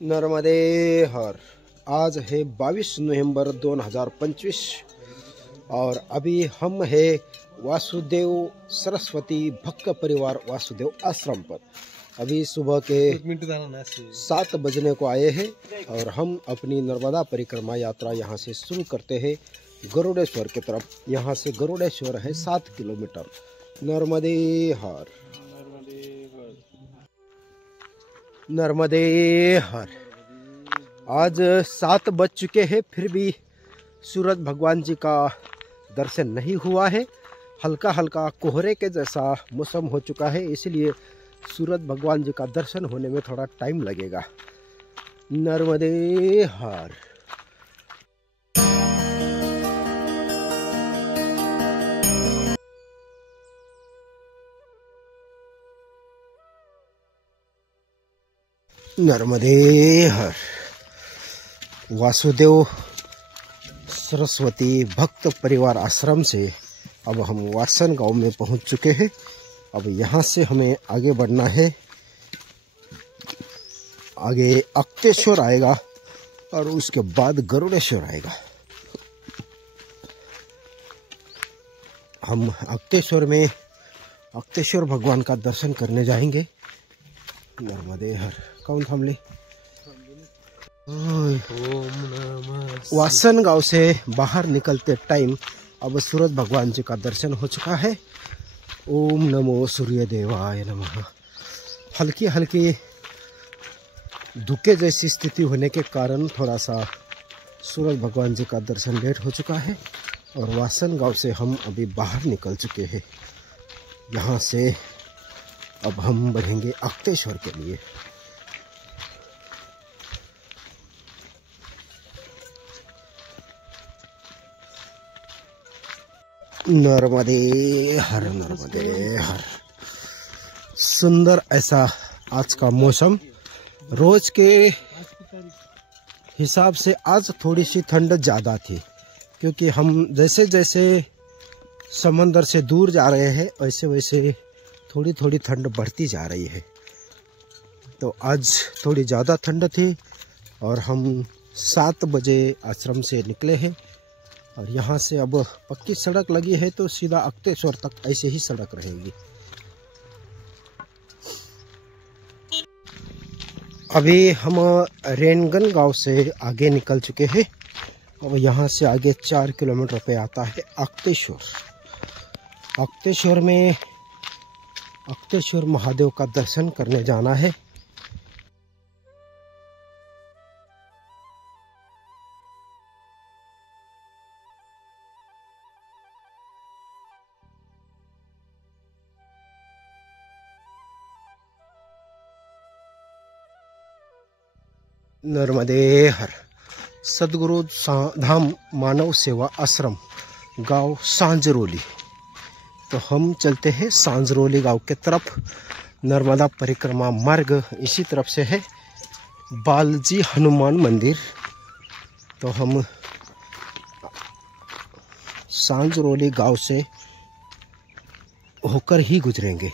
नर्मदे हर। आज है 22 नवंबर 2025 और अभी हम है वासुदेव सरस्वती भक्त परिवार वासुदेव आश्रम पर। अभी सुबह के 7 बजने को आए हैं और हम अपनी नर्मदा परिक्रमा यात्रा यहाँ से शुरू करते हैं गरुड़ेश्वर की तरफ। यहाँ से गरुड़ेश्वर है 7 किलोमीटर। नर्मदे हर, नर्मदे हर। आज 7 बज चुके हैं, फिर भी सूरज भगवान जी का दर्शन नहीं हुआ है। हल्का हल्का कोहरे के जैसा मौसम हो चुका है, इसलिए सूरज भगवान जी का दर्शन होने में थोड़ा टाइम लगेगा। नर्मदे हर। नर्मदे हर। वासुदेव सरस्वती भक्त परिवार आश्रम से अब हम वासन गांव में पहुंच चुके हैं। अब यहाँ से हमें आगे बढ़ना है। आगे अक्तेश्वर आएगा और उसके बाद गरुड़ेश्वर आएगा। हम अक्तेश्वर भगवान का दर्शन करने जाएंगे। नर्मदे हर। कौन थामले? वासन गांव से बाहर निकलते टाइम अब सूरज भगवान जी का दर्शन हो चुका है। ओम नमो सूर्य देवाय नमः। हल्की हल्की धुके जैसी स्थिति होने के कारण थोड़ा सा सूरज भगवान जी का दर्शन लेट हो चुका है और वासन गांव से हम अभी बाहर निकल चुके हैं। यहाँ से अब हम बढ़ेंगे अक्तेश्वर के लिए। नर्मदे हर, नर्मदे हर। सुंदर ऐसा आज का मौसम। रोज के हिसाब से आज थोड़ी सी ठंड ज़्यादा थी, क्योंकि हम जैसे जैसे समंदर से दूर जा रहे हैं वैसे वैसे थोड़ी थोड़ी ठंड बढ़ती जा रही है। तो आज थोड़ी ज़्यादा ठंड थी और हम 7 बजे आश्रम से निकले हैं और यहाँ से अब पक्की सड़क लगी है तो सीधा अक्तेश्वर तक ऐसे ही सड़क रहेगी। अभी हम रेनगन गांव से आगे निकल चुके हैं। अब यहाँ से आगे 4 किलोमीटर पे आता है अक्तेश्वर। अक्तेश्वर में अक्तेश्वर महादेव का दर्शन करने जाना है। नर्मदे हर। सदगुरु धाम मानव सेवा आश्रम, गांव सांजरोली। तो हम चलते हैं सांजरोली गांव के तरफ। नर्मदा परिक्रमा मार्ग इसी तरफ से है। बालाजी हनुमान मंदिर। तो हम सांजरोली गांव से होकर ही गुजरेंगे।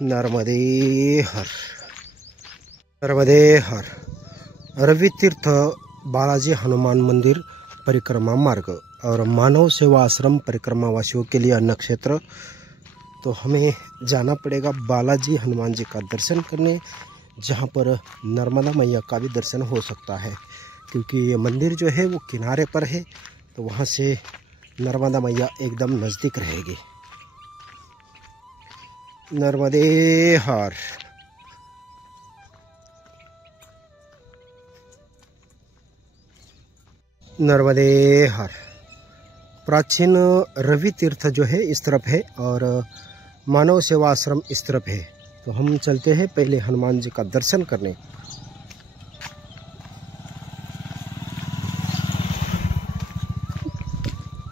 नर्मदे हर, नर्मदे हर। रवि तीर्थ बालाजी हनुमान मंदिर परिक्रमा मार्ग और मानव सेवा आश्रम परिक्रमा वासियों के लिए अन्य क्षेत्र। तो हमें जाना पड़ेगा बालाजी हनुमान जी का दर्शन करने, जहाँ पर नर्मदा मैया का भी दर्शन हो सकता है, क्योंकि ये मंदिर जो है वो किनारे पर है। तो वहाँ से नर्मदा मैया एकदम नज़दीक रहेगी। नर्मदे हर। नर्मदे हर। प्राचीन रवि तीर्थ जो है इस तरफ है और मानव सेवा आश्रम इस तरफ है। तो हम चलते हैं पहले हनुमान जी का दर्शन करने।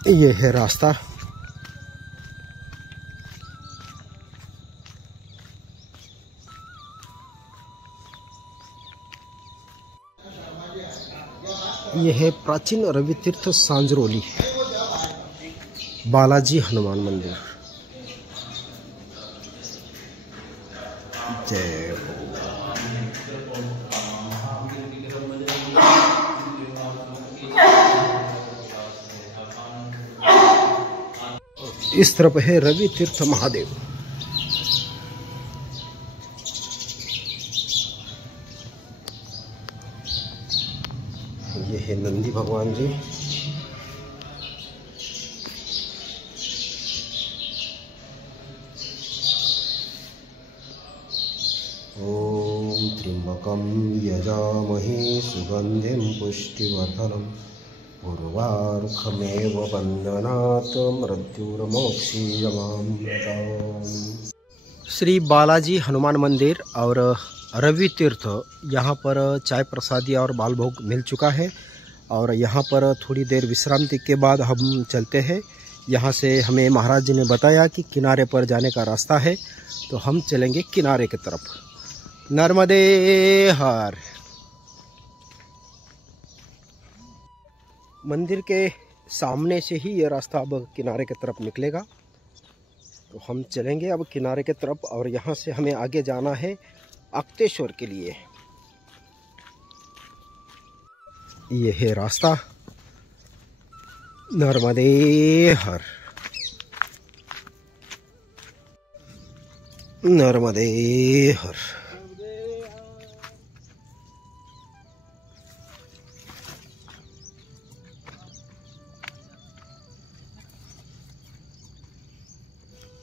ये है रास्ता। यह है प्राचीन रवि तीर्थ सांजरोली बालाजी हनुमान मंदिर। जय हो। इस तरफ है रवि तीर्थ महादेव। ये है नंदी भगवान जी। ओम त्र्यंबकं यजामहे सुगंधिं पुष्टिवर्धनम् उर्वारुकमेव बंधनात् मृत्युर्मोक्षीयमामृतम्। श्री बालाजी हनुमान मंदिर और रवि तीर्थ, यहाँ पर चाय प्रसादी और बालभोग मिल चुका है और यहाँ पर थोड़ी देर विश्रांति के बाद हम चलते हैं। यहाँ से हमें महाराज जी ने बताया कि किनारे पर जाने का रास्ता है, तो हम चलेंगे किनारे की तरफ। नर्मदे हर। मंदिर के सामने से ही ये रास्ता अब किनारे की तरफ निकलेगा, तो हम चलेंगे अब किनारे की तरफ। और यहाँ से हमें आगे जाना है अक्तेश्वर के लिए। ये है रास्ता। नर्मदे हर, नर्मदे हर।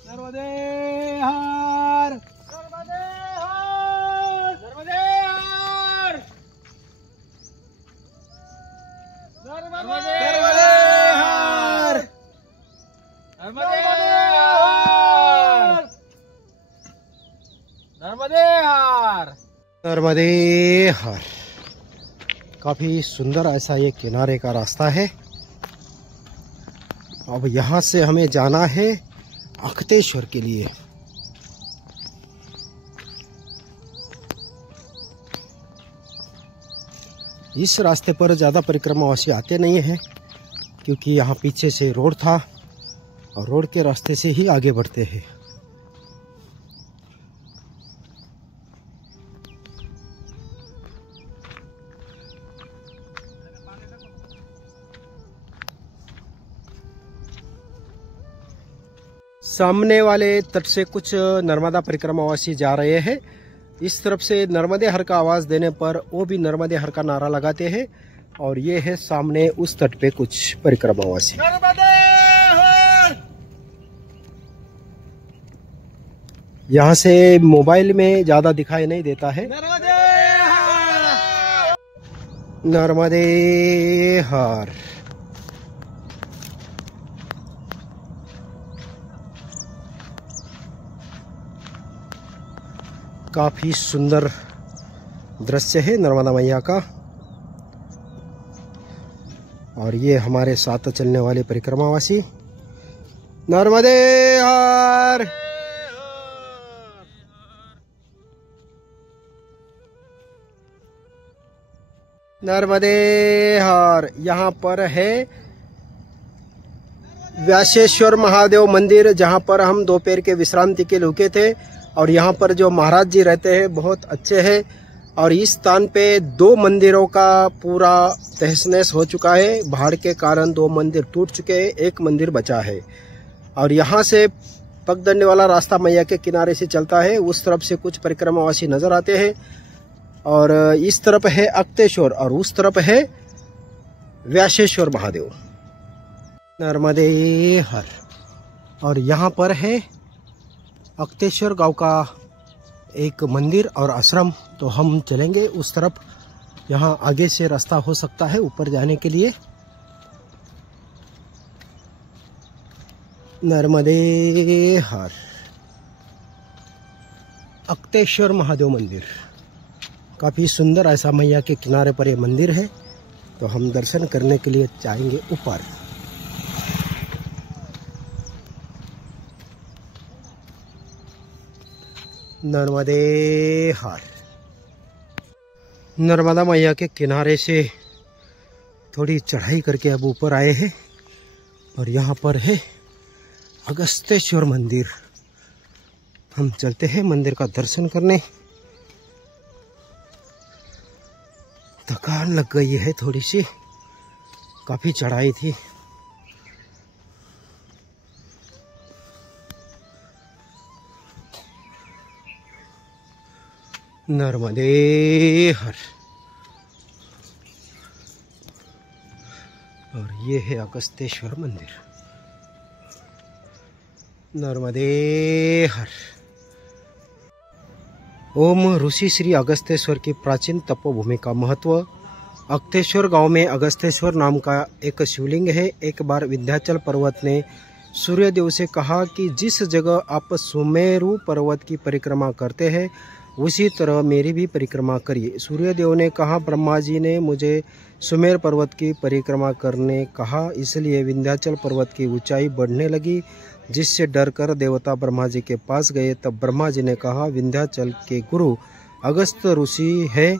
नर्मदे हर, नर्मदे हर, नर्मदे हर, नर्मदे हर, नर्मदे हर, नर्मदे हर, नर्मदे हर। काफी सुंदर ऐसा ये किनारे का रास्ता है। अब यहाँ से हमें जाना है अक्तेश्वर के लिए। इस रास्ते पर ज़्यादा परिक्रमावासी आते नहीं हैं, क्योंकि यहाँ पीछे से रोड था और रोड के रास्ते से ही आगे बढ़ते हैं। सामने वाले तट से कुछ नर्मदा परिक्रमावासी जा रहे हैं। इस तरफ से नर्मदे हर का आवाज देने पर वो भी नर्मदे हर का नारा लगाते हैं। और ये है सामने उस तट पे कुछ परिक्रमावासी। यहाँ से मोबाइल में ज्यादा दिखाई नहीं देता है। नर्मदे हर। काफी सुंदर दृश्य है नर्मदा मैया का। और ये हमारे साथ चलने वाले परिक्रमावासी। नर्मदे हर, नर्मदे हर। यहाँ पर है व्यासेश्वर महादेव मंदिर, जहाँ पर हम दोपहर के विश्रांति के लिए रुके थे। और यहाँ पर जो महाराज जी रहते हैं बहुत अच्छे हैं। और इस स्थान पे 2 मंदिरों का पूरा तहस नहस हो चुका है। बाढ़ के कारण 2 मंदिर टूट चुके हैं, 1 मंदिर बचा है। और यहाँ से पगडंडी वाला रास्ता मैया के किनारे से चलता है। उस तरफ से कुछ परिक्रमावासी नजर आते हैं। और इस तरफ है अक्तेश्वर और उस तरफ है व्यासेश्वर महादेव। नर्मदे हर। और यहाँ पर है अक्तेश्वर गांव का एक मंदिर और आश्रम, तो हम चलेंगे उस तरफ। यहाँ आगे से रास्ता हो सकता है ऊपर जाने के लिए। नर्मदे हर। अक्तेश्वर महादेव मंदिर काफी सुंदर ऐसा मैया के किनारे पर ये मंदिर है, तो हम दर्शन करने के लिए जाएंगे ऊपर। नर्मदे हर। नर्मदा मैया के किनारे से थोड़ी चढ़ाई करके अब ऊपर आए हैं। और यहाँ पर है अगस्तेश्वर मंदिर। हम चलते हैं मंदिर का दर्शन करने। थकान लग गई है थोड़ी सी, काफी चढ़ाई थी। नर्मदे हर। और ये है अगस्तेश्वर मंदिर। नर्मदे हर। ओम ऋषि श्री अगस्तेश्वर की प्राचीन तपोभूमि का महत्व। अगस्तेश्वर गांव में अगस्तेश्वर नाम का एक शिवलिंग है। एक बार विंध्याचल पर्वत ने सूर्यदेव से कहा कि जिस जगह आप सुमेरु पर्वत की परिक्रमा करते हैं उसी तरह मेरी भी परिक्रमा करिए। सूर्यदेव ने कहा, ब्रह्मा जी ने मुझे सुमेर पर्वत की परिक्रमा करने कहा, इसलिए विंध्याचल पर्वत की ऊंचाई बढ़ने लगी, जिससे डरकर देवता ब्रह्मा जी के पास गए। तब ब्रह्मा जी ने कहा, विंध्याचल के गुरु अगस्त ऋषि हैं,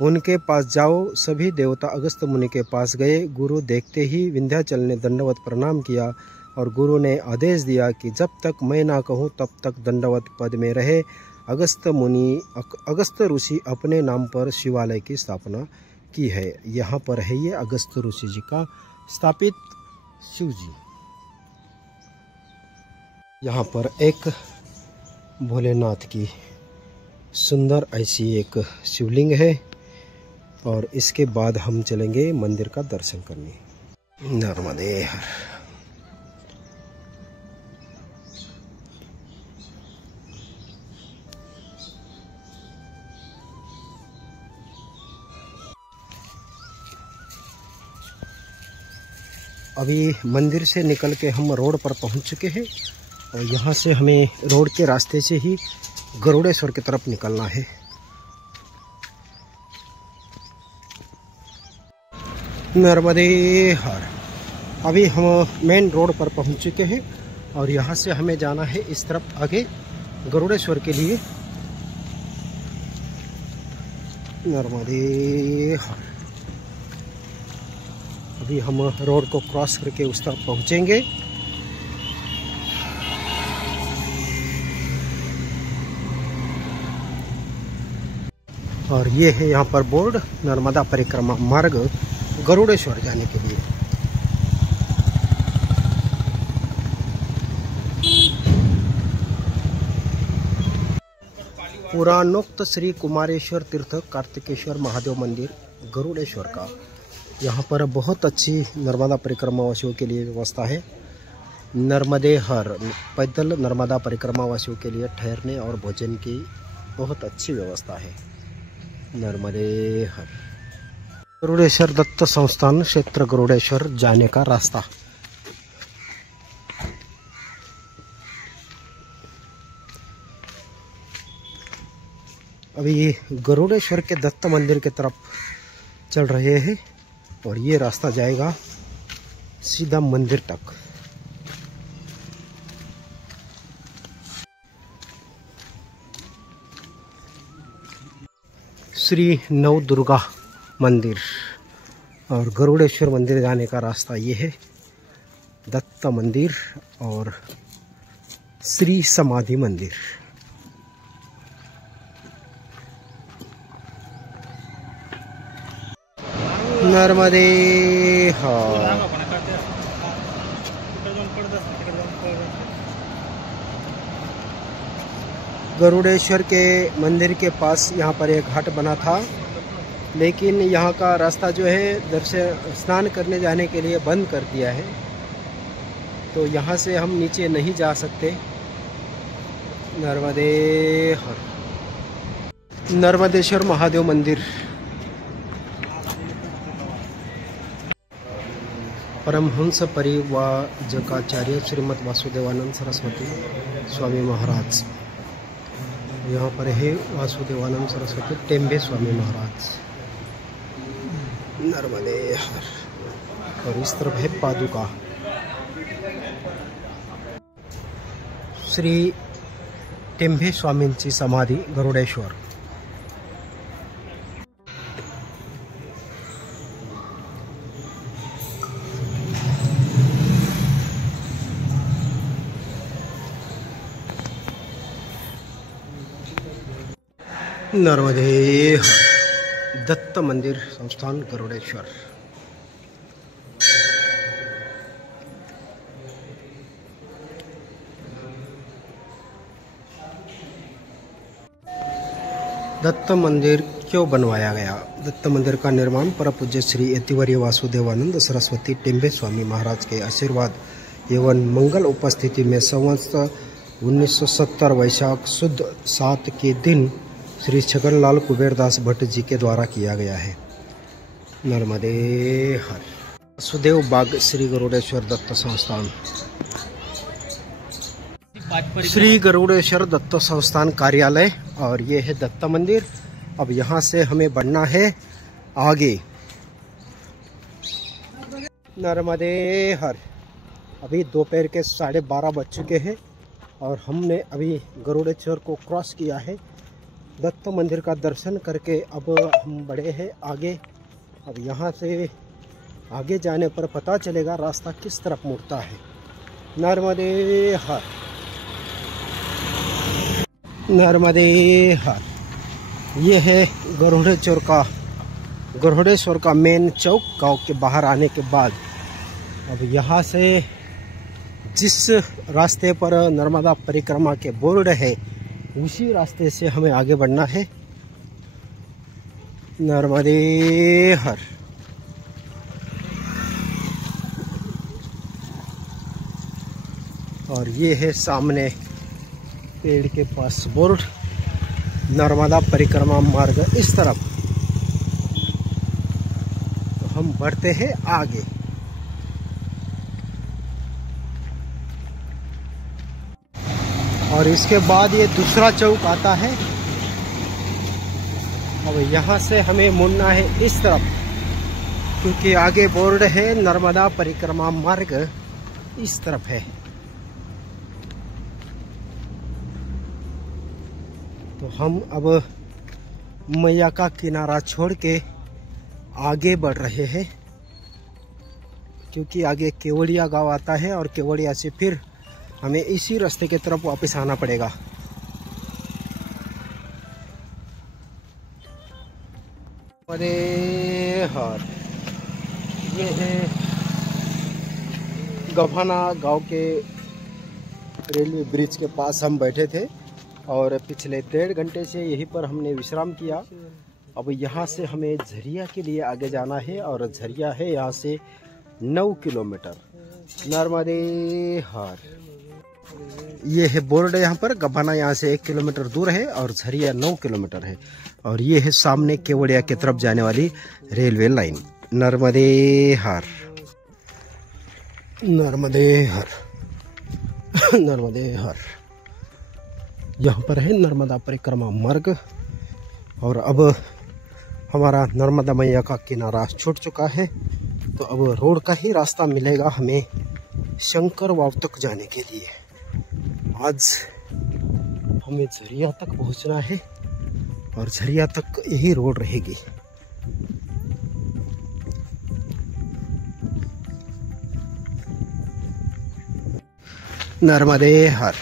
उनके पास जाओ। सभी देवता अगस्त मुनि के पास गए। गुरु देखते ही विंध्याचल ने दंडवत प्रणाम किया और गुरु ने आदेश दिया कि जब तक मैं ना कहूँ तब तक दंडवत पद में रहे। अगस्त ऋषि अपने नाम पर शिवालय की स्थापना की है। यहाँ पर है ये अगस्त ऋषि जी का स्थापित शिव जी। यहाँ पर एक भोलेनाथ की सुंदर ऐसी एक शिवलिंग है और इसके बाद हम चलेंगे मंदिर का दर्शन करने। नर्मदे हर। अभी मंदिर से निकल के हम रोड पर पहुंच चुके हैं और यहाँ से हमें रोड के रास्ते से ही गरुड़ेश्वर की तरफ निकलना है। नर्मदे हर। अभी हम मेन रोड पर पहुंच चुके हैं और यहाँ से हमें जाना है इस तरफ आगे गरुड़ेश्वर के लिए। नर्मदे हर। अभी हम रोड को क्रॉस करके उस तरफ पहुंचेंगे। और ये है यहाँ पर बोर्ड, नर्मदा परिक्रमा मार्ग गरुड़ेश्वर जाने के लिए। पुराणोक्त श्री कुमारेश्वर तीर्थ कार्तिकेश्वर महादेव मंदिर गरुड़ेश्वर का यहाँ पर बहुत अच्छी नर्मदा परिक्रमा वासियों के लिए व्यवस्था है। नर्मदे हर। पैदल नर्मदा परिक्रमा वासियों के लिए ठहरने और भोजन की बहुत अच्छी व्यवस्था है। नर्मदे हर। गरुड़ेश्वर दत्त संस्थान क्षेत्र गरुड़ेश्वर जाने का रास्ता। अभी गरुड़ेश्वर के दत्त मंदिर की तरफ चल रहे हैं और ये रास्ता जाएगा सीधा मंदिर तक। श्री नवदुर्गा मंदिर और गरुड़ेश्वर मंदिर जाने का रास्ता ये है। दत्त मंदिर और श्री समाधि मंदिर। नर्मदे हर। गरुड़ेश्वर के मंदिर के पास यहाँ पर एक घाट बना था, लेकिन यहाँ का रास्ता जो है दर्शन स्नान करने जाने के लिए बंद कर दिया है, तो यहाँ से हम नीचे नहीं जा सकते। नर्मदे हर। नर्मदेश्वर महादेव मंदिर। परमहंस परिव्राजकाचार्य श्रीमद वासुदेवानंद सरस्वती स्वामी महाराज। यहाँ पर है वासुदेवानंद सरस्वती टेम्बे स्वामी महाराज। नर्मदे हर। और इस तरफ है पादुका। श्री टेम्बे स्वामींची समाधी गरुडेश्वर। नर्मदे दत्त मंदिर संस्थान गरुड़ेश्वर। दत्त मंदिर क्यों बनवाया गया? दत्त मंदिर का निर्माण परम पूज्य श्री यतिवर्य वासुदेवानंद सरस्वती टेम्बे स्वामी महाराज के आशीर्वाद एवं मंगल उपस्थिति में संवत्सर 1970 वैशाख शुद्ध 7 के दिन श्री छगनलाल कुबेरदास भट्ट जी के द्वारा किया गया है। नर्मदे हर। वासुदेव बाग श्री गरुड़ेश्वर दत्त संस्थान। श्री गरुड़ेश्वर दत्त संस्थान कार्यालय और ये है दत्त मंदिर। अब यहाँ से हमें बढ़ना है आगे। नर्मदे हर। अभी दोपहर के 12:30 बज चुके हैं और हमने अभी गरुड़ेश्वर को क्रॉस किया है। दत्त मंदिर का दर्शन करके अब हम बढ़े हैं आगे। अब यहाँ से आगे जाने पर पता चलेगा रास्ता किस तरफ मुड़ता है। नर्मदे हर। नर्मदे हर। ये है गरुड़ेश्वर का मेन चौक। गांव के बाहर आने के बाद अब यहाँ से जिस रास्ते पर नर्मदा परिक्रमा के बोर्ड है उसी रास्ते से हमें आगे बढ़ना है। नर्मदे हर। और ये है सामने पेड़ के पास बोर्ड, नर्मदा परिक्रमा मार्ग इस तरफ। तो हम बढ़ते हैं आगे। और इसके बाद ये दूसरा चौक आता है। अब यहाँ से हमें मुड़ना है इस तरफ क्योंकि आगे बोर्ड है नर्मदा परिक्रमा मार्ग इस तरफ है। तो हम अब मैया का किनारा छोड़ के आगे बढ़ रहे हैं क्योंकि आगे केवड़िया गांव आता है और केवड़िया से फिर हमें इसी रास्ते की तरफ वापस आना पड़ेगा। अरे हर। ये है गभाना गांव के रेलवे ब्रिज के पास हम बैठे थे और पिछले 1.5 घंटे से यहीं पर हमने विश्राम किया। अब यहाँ से हमें झरिया के लिए आगे जाना है और झरिया है यहाँ से 9 किलोमीटर। नर्मदे हर। ये है बोर्ड यहाँ पर। गभाना यहाँ से 1 किलोमीटर दूर है और झरिया 9 किलोमीटर है। और ये है सामने केवड़िया की तरफ जाने वाली रेलवे लाइन। नर्मदे हर। नर्मदे हर। नर्मदे हर। यहाँ पर है नर्मदा परिक्रमा मार्ग। और अब हमारा नर्मदा मैया का किनारा छूट चुका है तो अब रोड का ही रास्ता मिलेगा हमें शंकर वाव तक जाने के लिए। आज हमें झरिया तक पहुंचना है और झरिया तक यही रोड रहेगी। नर्मदे हर।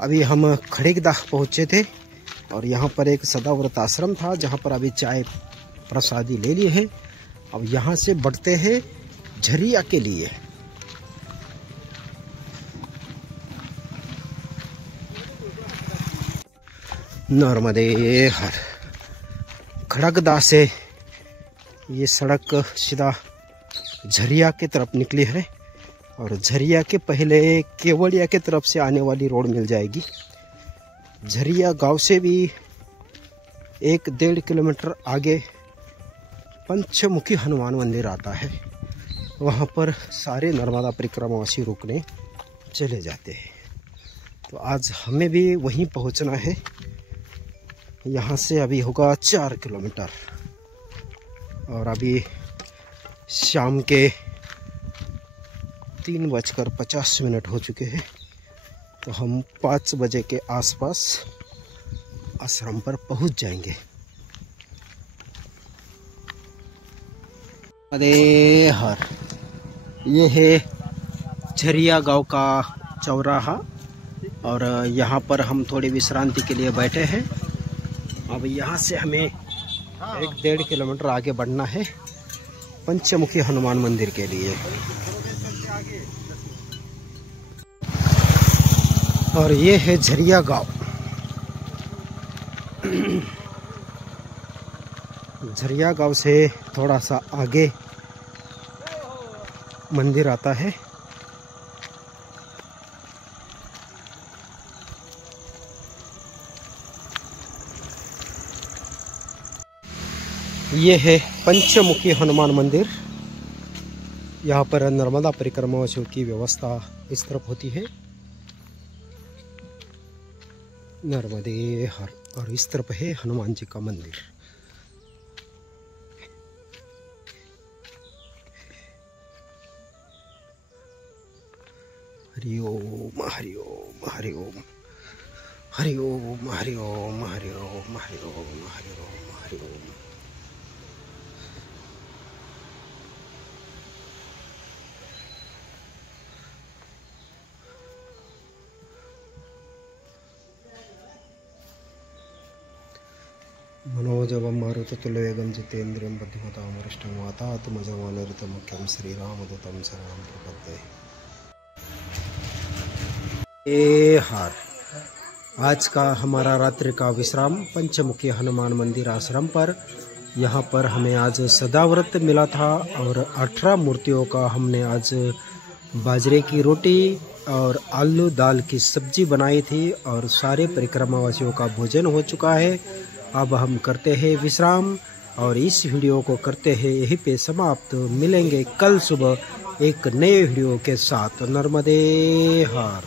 अभी हम खड़गदा पहुंचे थे और यहाँ पर एक सदाव्रत आश्रम था जहाँ पर अभी चाय प्रसादी ले लिए है। अब यहाँ से बढ़ते हैं झरिया के लिए। नर्मदे हर। खड़गदा से ये सड़क सीधा झरिया की तरफ निकली है और झरिया के पहले केवड़िया की तरफ से आने वाली रोड मिल जाएगी। झरिया गांव से भी 1-1.5 किलोमीटर आगे पंचमुखी हनुमान मंदिर आता है। वहाँ पर सारे नर्मदा परिक्रमावासी रुकने चले जाते हैं। तो आज हमें भी वहीं पहुँचना है। यहाँ से अभी होगा 4 किलोमीटर और अभी शाम के 3:50 हो चुके हैं। तो हम 5 बजे के आसपास आश्रम पर पहुँच जाएंगे। अरे हर। ये है झरिया गांव का चौराहा और यहाँ पर हम थोड़ी विश्रांति के लिए बैठे हैं अब यहाँ से हमें 1-1.5 किलोमीटर आगे बढ़ना है पंचमुखी हनुमान मंदिर के लिए। और ये है झरिया गांव। झरिया गांव से थोड़ा सा आगे मंदिर आता है। ये है पंचमुखी हनुमान मंदिर। यहाँ पर नर्मदा परिक्रमावासियों की व्यवस्था इस तरफ होती है, नर्मदे हर। और इस तरफ है हनुमान जी का मंदिर। हरि ओम हरि ओम हरि ओम हरि ओम हरि ओम हरि ओम हरि ओम हरि ओम हरि ओम। मनोजवं मारुततुल्यवेगं जितेन्द्रियं बुद्धिमतां वरिष्ठं वातात्मजं श्रीरामदूतं शरणं प्रपद्ये। हार आज का हमारा रात्रि का विश्राम पंचमुखी हनुमान मंदिर आश्रम पर। यहाँ पर हमें आज सदाव्रत मिला था और 18 मूर्तियों का हमने आज बाजरे की रोटी और आलू दाल की सब्जी बनाई थी और सारे परिक्रमावासियों का भोजन हो चुका है। अब हम करते हैं विश्राम और इस वीडियो को करते हैं यहीं पे समाप्त। मिलेंगे कल सुबह एक नए वीडियो के साथ। नर्मदे हर।